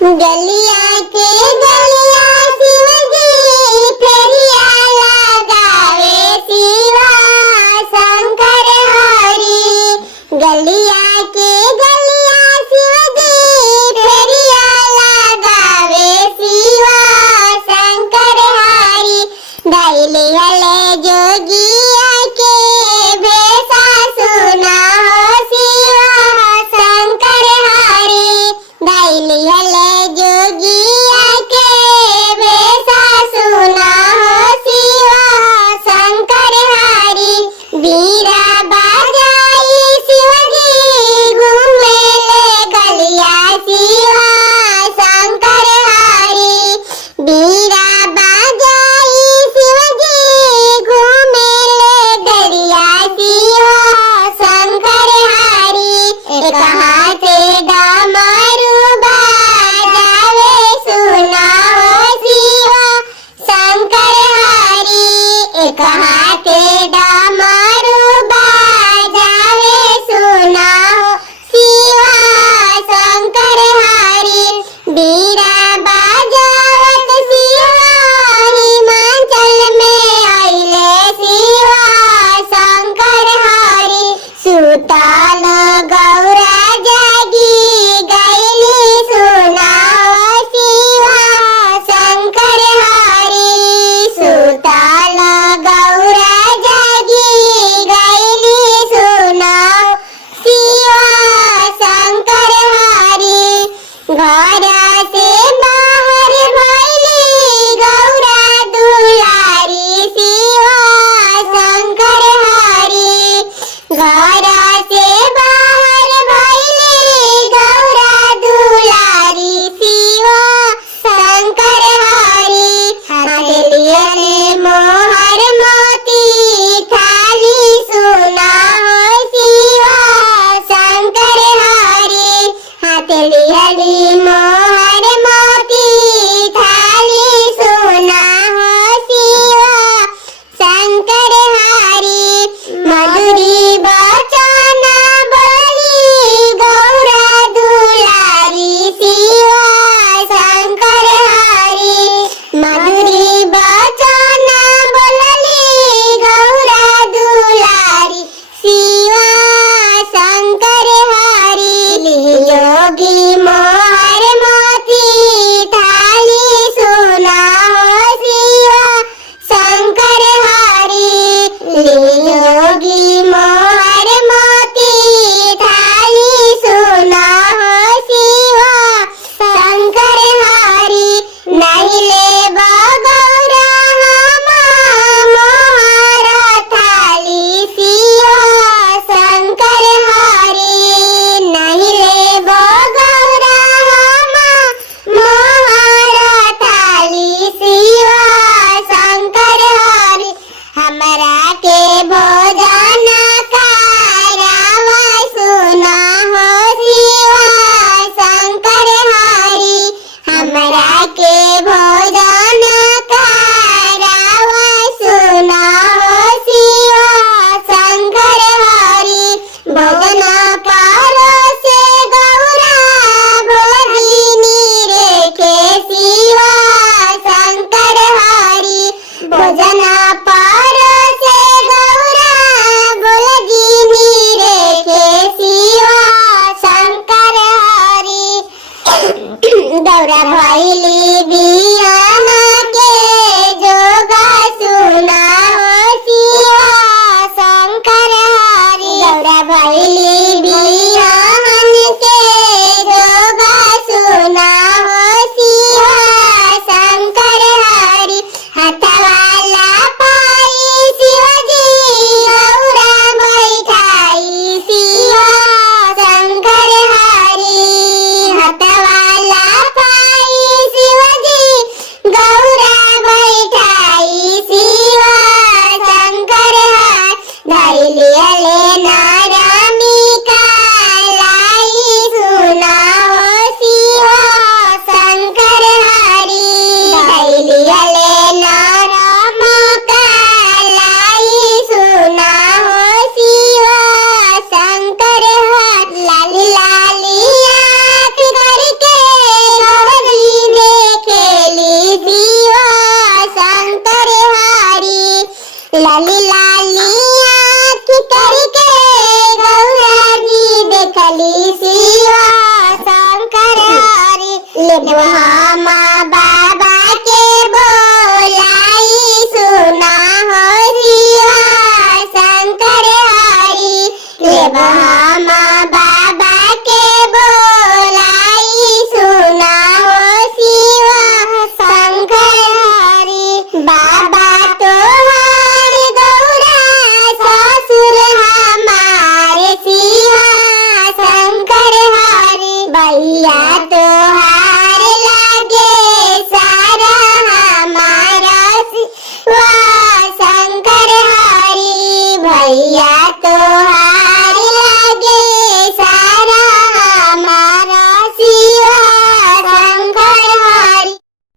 गलिया के गलिया शिवजी फेरिया लगावे शिवा शंकर हरि। गलिया के गलिया शिवजी फेरिया लगावे शिवा शंकर हरि। दैली हले जोगिया के भेसा सुना हो शिवा शंकर हरि। दैली हले जोगिया के भेसा सुना हो शिवा शंकर हरि। बीरा बाजाई शिवजी घूमे ले गलिया शिवा शंकर हरि। बीरा बाजाई शिवजी घूमे ले गलिया शिवा शंकर हरि। एक हाथ डमरू बाजावे सुना हो शिवा शंकर हरि। एक हाथ डमरू बाजावे सुना हो शिवा शंकर हरि। बीरा बाजावत शिवा हिमाचल में आइले शिवा शंकर हरि। सुताल गौरा जागी गैली सुना हो शिवा शंकर हरि। सुताल गौरा जागी गैली सुना हो शिवा शंकर हरि। घर से बाहर भइली गौरा दुलारी शिवा शंकर हरि। घर से बाहर भइली गौरा दुलारी शिवा शंकर हरि। हाथ लिए मोहर मोती थाली सुना हो शिवा शंकर हरि। हाथ लिए मोहर मोती थाली सुना हो शिवा शंकर हरि। मधुरी बचन बोली गौरा दुलारी शिवा शंकर हरि। मधुरी बचन बोलली गौरा दुलारी शिवा शंकर हरि। जोगी मोहर मोती थाली सुना हो शिवा शंकर हरि। योगी मोहर मोती थाली सुना हो शिवा शंकर हरि। नहीं ले गौरा हम मोहर थाली शिवा शंकर हरि। नहीं ले गौरा हम मोहर थाली शिवा शंकर हरि। हमरा के भोजन करावा सुना हो शिवा शंकर हरि। हमरा के भोजन करावा सुना हो शिवा शंकर हरि। भोजन परोसे गौरा भोजिनी रेखे शिवा शंकर हरि। भोजन परोसे गौरा भोजिनी रेखे शिवा शंकर हरि। गौरा भैली बियान के जोगा सुना हो शिवा शंकर हरि। गौरा भैली बियान के जोगा सुना हो शिवा शंकर हरि। हथवाला पाई शिवजी गौरा बैठाई शिवा शंकर हरि। हथवाला पाई शिवजी हम बाबा के बोलाई सुना हो शिवा शंकर हरि हम बाबा के बोलाई सुना हो शिवा शंकर हरि बाबा तोहार गौरा ससुर हमारे शिवा शंकर हरि भैया तोहार लागे सारा हमारा शिवा शंकर हरि भैया तो